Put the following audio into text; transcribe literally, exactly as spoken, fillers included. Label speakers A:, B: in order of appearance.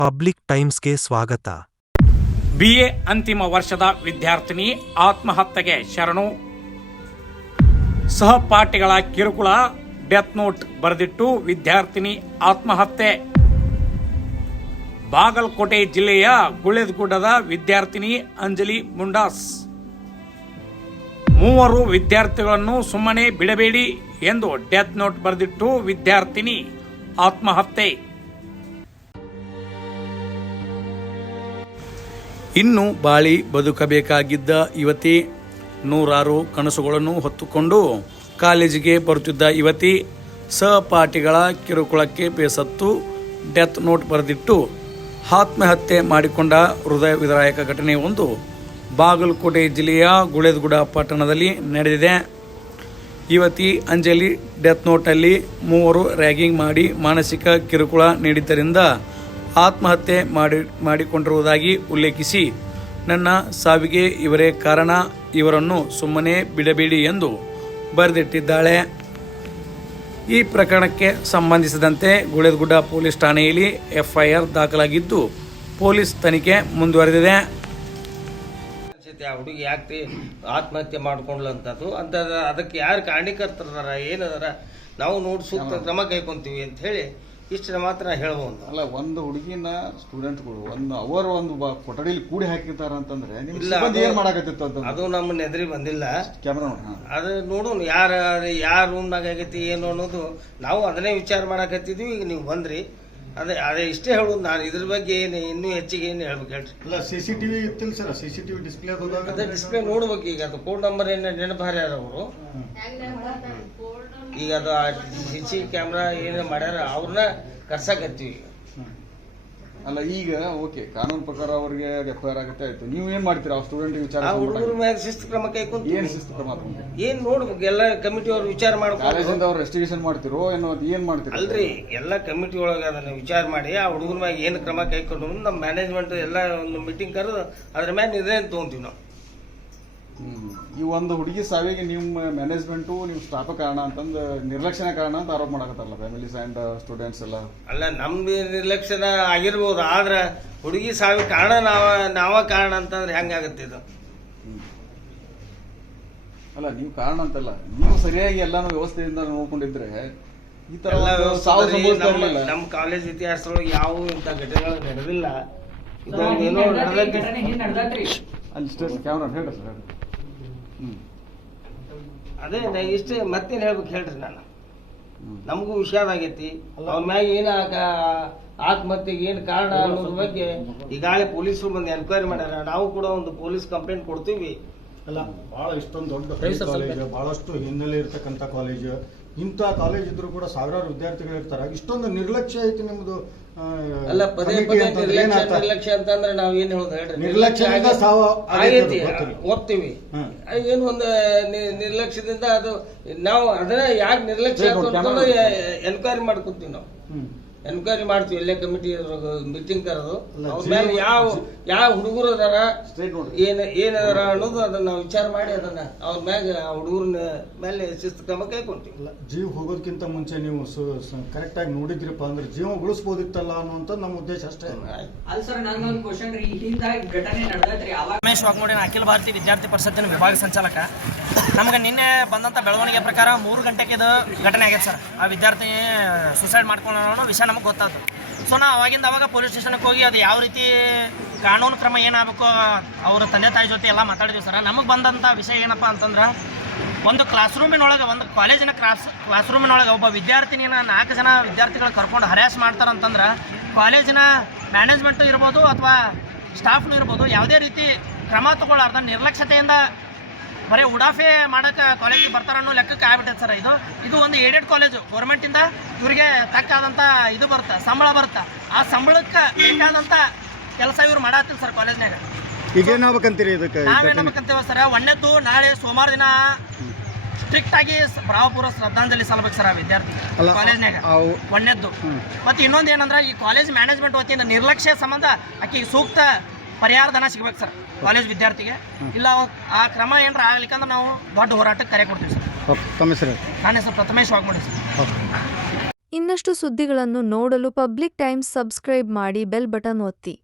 A: Public ಟೈಮ್ಸ್ಗೆ ಸ್ವಾಗತ.
B: BA ಅಂತಿಮ ವರ್ಷದ ವಿದ್ಯಾರ್ಥಿನಿ ಆತ್ಮಹತ್ಯೆಗೆ ಶರಣು. ಸಹಪಾಠಿಗಳ ಕಿರುಕುಳ, ಡೆತ್ ನೋಟ್ ಬರೆದಿಟ್ಟು ವಿದ್ಯಾರ್ಥಿನಿ ಆತ್ಮಹತ್ಯೆ. ಬಾಗಲಕೋಟೆ ಜಿಲ್ಲೆಯ ಗುಳೇದಗುಡ್ಡದ ವಿದ್ಯಾರ್ಥಿನಿ ಅಂಜಲಿ ಮುಂಡಾಸ್ ಮೂವರು ವಿದ್ಯಾರ್ಥಿಗಳನ್ನು ಸುಮ್ಮನೆ ಬಿಡಬೇಡಿ ಎಂದು ಡೆತ್ ನೋಟ್ ಬರೆದಿಟ್ಟು ವಿದ್ಯಾರ್ಥಿನಿ ಆತ್ಮಹತ್ಯೆ. ಇನ್ನು ಬಾಳಿ ಬದುಕಬೇಕಾಗಿದ್ದ ಯುವತಿ ನೂರಾರು ಕನಸುಗಳನ್ನು ಹೊತ್ತುಕೊಂಡು ಕಾಲೇಜಿಗೆ ಬರುತ್ತಿದ್ದ ಯುವತಿ ಸಹಪಾಠಿಗಳ ಕಿರುಕುಳಕ್ಕೆ ಬೇಸತ್ತು ಡೆತ್ ನೋಟ್ ಬರೆದಿಟ್ಟು ಆತ್ಮಹತ್ಯೆ ಮಾಡಿಕೊಂಡ ಹೃದಯ ವಿದಾರಕ ಘಟನೆ ಒಂದು ಬಾಗಲಕೋಟೆ ಜಿಲ್ಲೆಯ ಗುಳೇದಗುಡ್ಡ ಪಟ್ಟಣದಲ್ಲಿ ನಡೆದಿದೆ. ಯುವತಿ ಅಂಜಲಿ ಡೆತ್ ನೋಟಲ್ಲಿ ಮೂವರು ರ್ಯಾಗಿಂಗ್ ಮಾಡಿ ಮಾನಸಿಕ ಕಿರುಕುಳ ನೀಡಿದ್ದರಿಂದ ಆತ್ಮಹತ್ಯೆ ಮಾಡಿ ಮಾಡಿಕೊಂಡಿರುವುದಾಗಿ ಉಲ್ಲೇಖಿಸಿ, ನನ್ನ ಸಾವಿಗೆ ಇವರೇ ಕಾರಣ, ಇವರನ್ನು ಸುಮ್ಮನೆ ಬಿಡಬೇಡಿ ಎಂದು ಬರೆದಿಟ್ಟಿದ್ದಾಳೆ. ಈ ಪ್ರಕರಣಕ್ಕೆ ಸಂಬಂಧಿಸಿದಂತೆ ಗುಳೇದಗುಡ್ಡ ಪೊಲೀಸ್ ಠಾಣೆಯಲ್ಲಿ ಎಫ್ಐಆರ್ ದಾಖಲಾಗಿದ್ದು ಪೊಲೀಸ್ ತನಿಖೆ ಮುಂದುವರೆದಿದೆ.
C: ಆ ಹುಡುಗಿ ಯಾಕೆ ಆತ್ಮಹತ್ಯೆ ಮಾಡ್ಕೊಂಡ್ಲಂಥದ್ದು ಅಂತ ಅದಕ್ಕೆ ಯಾರು ಕಾರಣೀಕರ್ತದಾರ ಏನದಾರ ನಾವು ನೋಡಿ ಸೂಕ್ತ ಕ್ರಮ ಕೈಕೊಂತೀವಿ ಅಂತ ಹೇಳಿ ಇಷ್ಟನ್ನ ಮಾತ್ರ ಹೇಳ್ಬೋದು.
D: ಅಲ್ಲ, ಒಂದು ಹುಡುಗಿನ ಸ್ಟೂಡೆಂಟ್ಗಳು ಒಂದು ಅವರ ಒಂದು ಕೊಠಡಿಯಲ್ಲಿ ಕೂಡಿ ಹಾಕಿರ್ತಾರ ಅಂತಂದ್ರೆ ಏನ್ ಮಾಡಾಕತ್ತಿತ್ತು ಅಂತ
C: ಅದು ನಮ್ಮ ಎದುರಿ ಬಂದಿಲ್ಲ.
D: ಕ್ಯಾಮ್ರಾ
C: ಅದು ನೋಡೋಣ ಯಾರ ಯಾರ ರೂಮ್ನಾಗ ಆಗೈತಿ ಏನು ಅನ್ನೋದು ನಾವು ಅದನ್ನೇ ವಿಚಾರ ಮಾಡಾಕತ್ತಿದ್ವಿ. ಈಗ ನೀವು ಬಂದ್ರಿ, ಅದೇ ಅದೇ ಇಷ್ಟೇ ಹೇಳೋದು. ನಾನು ಇದ್ರ ಬಗ್ಗೆ ಏನು ಇನ್ನೂ ಹೆಚ್ಚಿಗೆ ಏನು ಹೇಳ್ಬೇಕು ಹೇಳ್ರಿ.
E: ಅಲ್ಲ, ಸಿಸಿಟಿವಿ ಇತ್ತಿಲ್ಲ ಸರ್, ಸಿಸಿಟಿವಿ ಡಿಸ್ಪ್ಲೇ
C: ಅದೇ ಡಿಸ್ಪ್ಲೇ ನೋಡ್ಬೇಕು. ಈಗ ಅದು ಕೋಡ್ ನಂಬರ್ ಏನು ನೆನಪಾರ ಅವರು ಈಗ ಅದು ಸಿ ಸಿ ಕ್ಯಾಮ್ರಾ ಏನು ಮಾಡ್ಯಾರ ಅವ್ರನ್ನ ಕರ್ಸಾಕತ್ತೀವಿ.
D: ಅಲ್ಲ, ಈಗ ಓಕೆ, ಕಾನೂನು ಪ್ರಕಾರ ಅವ್ರಿಗೆ ಎಫ್ಐಆರ್ ಆಗುತ್ತೆ, ಆಯ್ತು. ನೀವು ಏನ್ ಮಾಡ್ತೀರಾ ಆ ಸ್ಟೂಡೆಂಟ್ ವಿಚಾರ?
C: ಹುಡುಗರ ಮ್ಯಾಗ ಶಿಸ್ತು ಕ್ರಮ ಕೈಕೊಂತ
D: ಏನ್ ಶಿಸ್ತು ಕ್ರಮ
C: ಏನ್ ನೋಡ್ಬೇಕು. ಎಲ್ಲ ಕಮಿಟಿ ಅವ್ರು ವಿಚಾರ ಮಾಡ್ಕೊಂಡು
D: ಕಾಲೇಜಿಂದ ಅವ್ರು ರೆಸ್ಟಿಗೇಷನ್ ಮಾಡ್ತಿರೋ ಏನೋ ಏನ್ ಮಾಡ್ತೀರಾ?
C: ಅಲ್ರಿ, ಎಲ್ಲ ಕಮಿಟಿ ಒಳಗೆ ಅದನ್ನ ವಿಚಾರ ಮಾಡಿ ಆ ಹುಡುಗರ ಮ್ಯಾಗ ಏನ್ ಕ್ರಮ ಕೈಕೊಂಡು ನಮ್ಮ ಮ್ಯಾನೇಜ್ಮೆಂಟ್ ಎಲ್ಲ ಒಂದು ಮೀಟಿಂಗ್ ಕರೆದು ಅದ್ರ ಮ್ಯಾಗ ನಿರ್ಣಯ ತಗೊಂತೀವಿ ನಾವು.
D: ಹ್ಮ್ ಈ ಒಂದು ಹುಡುಗಿ ಸಾವಿಗೆ ನಿಮ್ಮ ಮ್ಯಾನೇಜ್ಮೆಂಟು ನಿಮ್ಮ ಸ್ಟಾಫ್ ಕಾರಣ ಅಂತಂದು ನಿರ್ಲಕ್ಷಣೆ ಕಾರಣ ಅಂತ ಆರೋಪ ಮಾಡಕತ್ತಾರಲ್ಲ ಫ್ಯಾಮಿಲೀಸ್ ಅಂಡ್ ಸ್ಟೂಡೆಂಟ್ಸ್ ಎಲ್ಲ.
C: ಅಲ್ಲ, ನಮ್ದು ನಿರ್ಲಕ್ಷಣ ಆಗಿರ್ಬೋದು, ಆದ್ರೆ ಹುಡುಗಿ ಸಾವಿಗೆ ಕಾರಣ ನಾವ ನಾವ ಕಾರಣ ಅಂತಂದ್ರೆ ಹೆಂಗಾಗತ್ತೆ ಇದು?
D: ಅಲ್ಲ, ನೀವು ಕಾರಣ ಅಂತಲ್ಲ, ನೀವು ಸರಿಯಾಗಿ ಎಲ್ಲಾನು ವ್ಯವಸ್ಥೆಯಿಂದ ನೋಡ್ಕೊಂಡಿದ್ರೆ ಈ ತರ
C: ನಮ್ಮ ಕಾಲೇಜ್ ಇತಿಹಾಸದೊಳಗೆ ಯಾವ ಇಂಥ ಘಟನೆಗಳು ನಡೆದಿಲ್ಲ. ಏನೋ ನಡೆದೈತಿ
D: ಅಲ್ಲಿ ಸ್ಟೇಜ್ ಕ್ಯಾಮ್ರಾ ಹೇಳ್ರಿ ಸರ್. ಹೇಳ್ರಿ. ಹ್ಮ್
C: ಅದೇ ಇಷ್ಟೇ, ಮತ್ತೇನು ಹೇಳ್ಬೇಕು ಹೇಳ್ರಿ. ನಾನು ನಮಗೂ ವಿಷಾದಾಗೈತಿ. ಅವ್ರ ಮ್ಯಾಗ ಏನ ಆತ್ಮಹತ್ಯೆಗೆ ಏನು ಕಾರಣ ಅನ್ನೋದ್ರ ಬಗ್ಗೆ ಈಗಾಗಲೇ ಪೊಲೀಸರು ಬಂದು ಎನ್ಕ್ವೈರಿ ಮಾಡ್ಯಾರ. ನಾವು ಕೂಡ ಒಂದು ಪೊಲೀಸ್ ಕಂಪ್ಲೇಂಟ್ ಕೊಡ್ತೀವಿ.
E: ಅಲ್ಲ, ಬಹಳ ಇಷ್ಟೊಂದು ದೊಡ್ಡ ಕಾಲೇಜ್, ಬಹಳಷ್ಟು ಹಿನ್ನೆಲೆ ಇರ್ತಕ್ಕಂಥ ಕಾಲೇಜ್, ಇಂಥ ಕಾಲೇಜ್ ಇದ್ರು ಕೂಡ ಸಾವಿರಾರು ವಿದ್ಯಾರ್ಥಿಗಳು ಇರ್ತಾರ. ಇಷ್ಟೊಂದು ನಿರ್ಲಕ್ಷ್ಯ ಐತಿ ನಿಮ್ದು.
C: ಅಲ್ಲ, ಪದೇ ಪದೇ ನಿರ್ಲಕ್ಷ್ಯ ಅಂತಂದ್ರೆ ನಾವ್ ಏನ್ ಹೇಳೋದು ಹೇಳ್ರಿ?
E: ನಿರ್ಲಕ್ಷ್ಯದಿಂದ
C: ಆಗೈತಿ, ಓದ್ತೀವಿ. ಏನು ಒಂದು ನಿರ್ಲಕ್ಷ್ಯದಿಂದ ಅದು ನಾವು ಅದನ್ನ ಯಾಕೆ ನಿರ್ಲಕ್ಷ್ಯ ಎನ್ಕ್ವೈರಿ ಮಾಡ್ಕೊತೀವಿ. ನಾವು ಎನ್ಕ್ವೈರಿ ಮಾಡ್ತೀವಿ. ಎಲ್ಲೇ ಕಮಿಟಿ ಮೀಟಿಂಗ್ ಕರೆದು ಅವ್ರ ಮೇಲೆ ಯಾವ ಯಾವ ಹುಡುಗರು ಅದಾರ, ಏನ್ ಏನದಾರ ಅನ್ನೋದು ಅದನ್ನ ನಾವು ವಿಚಾರ ಮಾಡಿ ಅದನ್ನ ಅವ್ರ ಮ್ಯಾಗ ಆ ಹುಡುಗರ ಮೇಲೆ ಶಿಸ್ತು ಕ್ರಮ ಕೈಕೊಂತೀವಿ.
E: ಜೀವ ಹೋಗೋದಕ್ಕಿಂತ ಮುಂಚೆ ನೀವು ಕರೆಕ್ಟ್ ಆಗಿ ನೋಡಿದ್ರಪ್ಪ ಅಂದ್ರೆ ಜೀವ ಉಳಿಸಬಹುದಿತ್ತಲ್ಲ ಅನ್ನುವಂತ ನಮ್ಮ ಉದ್ದೇಶ ಅಷ್ಟೇ.
F: ರಮೇಶ್ ವಾಗ್ಮೋಡಿ, ಅಖಿಲ ಭಾರತೀಯ ವಿದ್ಯಾರ್ಥಿ ಪರಿಷತ್ತಿನ ವಿಭಾಗ ಸಂಚಾಲಕ. ನಮ್ಗೆ ನಿನ್ನೆ ಬಂದಂಥ ಬೆಳವಣಿಗೆ ಪ್ರಕಾರ ಮೂರು ಗಂಟೆಗೆ ಇದು ಘಟನೆ ಆಗೈತೆ ಸರ್. ಆ ವಿದ್ಯಾರ್ಥಿ ಸುಸೈಡ್ ಮಾಡ್ಕೊಳ್ಳೋ ವಿಷಯ ನಮಗೆ ಗೊತ್ತಾಯ್ತು. ಸೊ ನಾವು ಅವಾಗಿಂದ ಅವಾಗ ಪೊಲೀಸ್ ಸ್ಟೇಷನ್ಗೆ ಹೋಗಿ ಅದು ಯಾವ ರೀತಿ ಕಾನೂನು ಕ್ರಮ ಏನಾಗಬೇಕು ಅವರ ತಂದೆ ತಾಯಿ ಜೊತೆ ಎಲ್ಲ ಮಾತಾಡಿದ್ವಿ ಸರ್. ನಮಗೆ ಬಂದಂಥ ವಿಷಯ ಏನಪ್ಪ ಅಂತಂದ್ರೆ, ಒಂದು ಕ್ಲಾಸ್ ರೂಮಿನೊಳಗೆ, ಒಂದು ಕಾಲೇಜಿನ ಕ್ಲಾಸ್ ಕ್ಲಾಸ್ ರೂಮಿನೊಳಗೆ ಒಬ್ಬ ವಿದ್ಯಾರ್ಥಿನಿನ ನಾಲ್ಕು ಜನ ವಿದ್ಯಾರ್ಥಿಗಳು ಕರ್ಕೊಂಡು ಹರ್ಯಾಸ್ ಮಾಡ್ತಾರಂತಂದ್ರೆ ಕಾಲೇಜಿನ ಮ್ಯಾನೇಜ್ಮೆಂಟು ಇರ್ಬೋದು ಅಥವಾ ಸ್ಟಾಫ್ನು ಇರ್ಬೋದು ಯಾವುದೇ ರೀತಿ ಕ್ರಮ ತಗೊಳ್ಳಾರ್ದ ನಿರ್ಲಕ್ಷ್ಯತೆಯಿಂದ ಬರೀ ಉಡಾಫೆ ಮಾಡೋಕ್ಕೆ ಕಾಲೇಜಿಗೆ ಬರ್ತಾರೆ ಅನ್ನೋ ಲೆಕ್ಕಕ್ಕೆ ಆಗ್ಬಿಟ್ಟೈತೆ ಸರ್. ಇದು ಇದು ಒಂದು ಏಡೆಡ್ ಕಾಲೇಜು, ಗೌರ್ಮೆಂಟಿಂದ ಇವರಿಗೆ ತಕ್ಕಾದಂಥ ಇದು ಬರುತ್ತೆ, ಸಂಬಳ ಬರುತ್ತೆ. ಆ ಸಂಬಳಕ್ಕೆ ಬೇಕಾದಂಥ ಕೆಲಸ ಇವ್ರು ಮಾಡತ್ತಿಲ್ಲ ಸರ್ ಕಾಲೇಜ್ನಾಗ.
E: ಈಗೇನಾಗಬೇಕಂತೀರಿ ಇದಕ್ಕೆ?
F: ನಾವೇನಾಗಬೇಕಂತೀವ ಸರ್, ಒಂದೇದ್ದು ನಾಳೆ ಸೋಮವಾರ ದಿನ ಸ್ಟ್ರಿಕ್ಟ್ ಆಗಿ ಭಾವಪೂರ್ವ ಶ್ರದ್ಧಾಂಜಲಿ ಸಲ್ಲಬೇಕು ಸರ್ ಆ ವಿದ್ಯಾರ್ಥಿ ಕಾಲೇಜ್ನಾಗ, ಒಂದೇದ್ದು. ಮತ್ತು ಇನ್ನೊಂದು ಏನಂದ್ರೆ, ಈ ಕಾಲೇಜ್ ಮ್ಯಾನೇಜ್ಮೆಂಟ್ ವತಿಯಿಂದ ನಿರ್ಲಕ್ಷ್ಯ ಸಂಬಂಧ ಆಕೆಗೆ ಸೂಕ್ತ ಪರಿಹಾರ ಧನ ಸಿಗ್ಬೇಕು ಸರ್ ಕಾಲೇಜ್ ವಿದ್ಯಾರ್ಥಿಗೆ. ಇಲ್ಲ ಆ ಕ್ರಮ ಏನಾರ ಆಗ್ಲಿಕ್ಕಂದ್ರೆ ನಾವು ದೊಡ್ಡ ಹೋರಾಟಕ್ಕೆ ಕರೆ ಕೊಡ್ತೀವಿ ಸರ್.
E: ತಮ್ಮ ಹೆಸರು?
F: ನನ್ನ ಹೆಸರು ಪ್ರಥಮೇಶ್ ವಾಗ್ಮೋಡಿ ಸರ್.
G: ಇನ್ನಷ್ಟು ಸುದ್ದಿಗಳನ್ನು ನೋಡಲು ಪಬ್ಲಿಕ್ ಟೈಮ್ಸ್ ಸಬ್ಸ್ಕ್ರೈಬ್ ಮಾಡಿ ಬೆಲ್ ಬಟನ್ ಒತ್ತಿ.